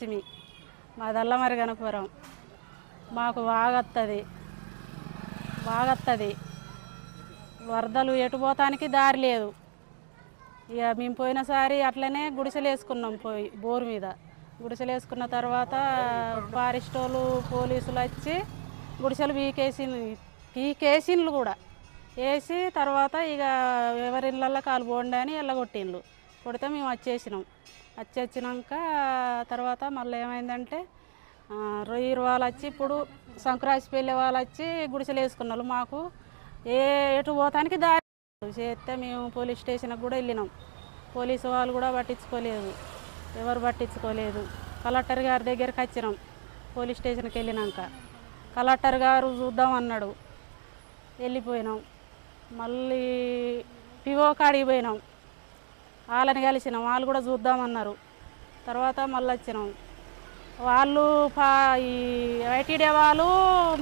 లక్ష్మి, మాది అల్లమరి గణపురం. మాకు బాగొస్తుంది వరదలు ఎటు పోతానికి దారి లేదు. ఇక మేము పోయినసారి అట్లనే గుడిసెలు వేసుకున్నాం, పోయి బోరు మీద గుడిసెలు వేసుకున్న తర్వాత ఫారెస్ట్ వాళ్ళు పోలీసులు వచ్చి గుడిసెలు పీకేసిండ్లు కూడా వేసి తర్వాత ఇక ఎవరి ఇళ్ళల్లో కాలు పోండి అని వెళ్ళగొట్టిండ్లు. కొడితే మేము వచ్చినాక తర్వాత మళ్ళీ ఏమైందంటే రొయ్యరు వాళ్ళు వచ్చి ఇప్పుడు సంక్రాంతి పెళ్ళి వాళ్ళు వచ్చి గుడిసెలు వేసుకున్నారు. మాకు ఎటు పోతానికి దారి చేస్తే మేము పోలీస్ స్టేషన్కి కూడా వెళ్ళినాం. పోలీసు వాళ్ళు కూడా ఎవరు పట్టించుకోలేదు. కలెక్టర్ గారి దగ్గరికి వచ్చినాం. పోలీస్ స్టేషన్కి వెళ్ళినాక కలెక్టర్ గారు చూద్దామన్నాడు, వెళ్ళిపోయినాం. మళ్ళీ పిఓ కాడికి పోయినాం, వాళ్ళని కలిసినాం, వాళ్ళు కూడా చూద్దామన్నారు. తర్వాత మళ్ళీ వచ్చినాం. వాళ్ళు ఈ ఐటీడీ వాళ్ళు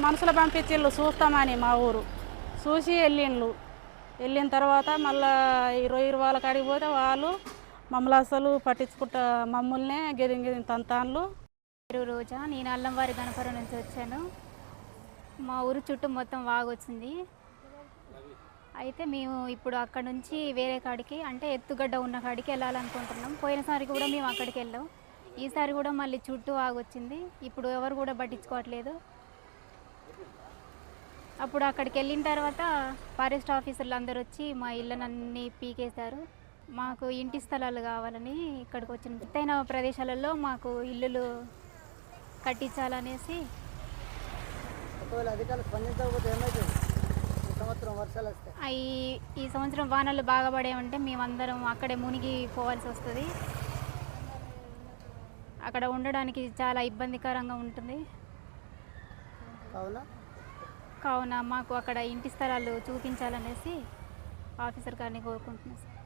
మనుషులు పంపించిళ్ళు చూస్తామని మా ఊరు చూసి వెళ్ళిన తర్వాత మళ్ళీ ఈ రొయ్యరు వాళ్ళ కాడికి పోతే వాళ్ళు మమ్మల్ని అసలు పట్టించుకుంటా మమ్మల్నే గెదింగిన తంతాన్లు. రోజా, నేను అల్లంవారి గణపురం నుంచి వచ్చాను. మా ఊరు చుట్టూ మొత్తం వాగొచ్చింది. అయితే మేము ఇప్పుడు అక్కడ నుంచి వేరే కాడికి అంటే ఎత్తుగడ్డ ఉన్న కాడికి వెళ్ళాలనుకుంటున్నాం. పోయినసారి కూడా మేము అక్కడికి వెళ్ళాం. ఈసారి కూడా మళ్ళీ చుట్టూ వాగొచ్చింది. ఇప్పుడు ఎవరు కూడా పట్టించుకోవట్లేదు. అప్పుడు అక్కడికి వెళ్ళిన తర్వాత ఫారెస్ట్ ఆఫీసర్లు అందరూ వచ్చి మా ఇళ్ళనన్నీ పీకేశారు. మాకు ఇంటి స్థలాలు కావాలని ఇక్కడికి వచ్చిన ఎత్తైన ప్రదేశాలలో మాకు ఇల్లులు కట్టించాలనేసి. ఈ సంవత్సరం వానలు బాగా పడేమంటే మేమందరం అక్కడే మునిగి పోవాల్సి వస్తుంది. అక్కడ ఉండడానికి చాలా ఇబ్బందికరంగా ఉంటుంది. కావున మాకు అక్కడ ఇంటి స్థలాలు చూపించాలనేసి ఆఫీసర్ గారిని కోరుకుంటున్నాం సార్.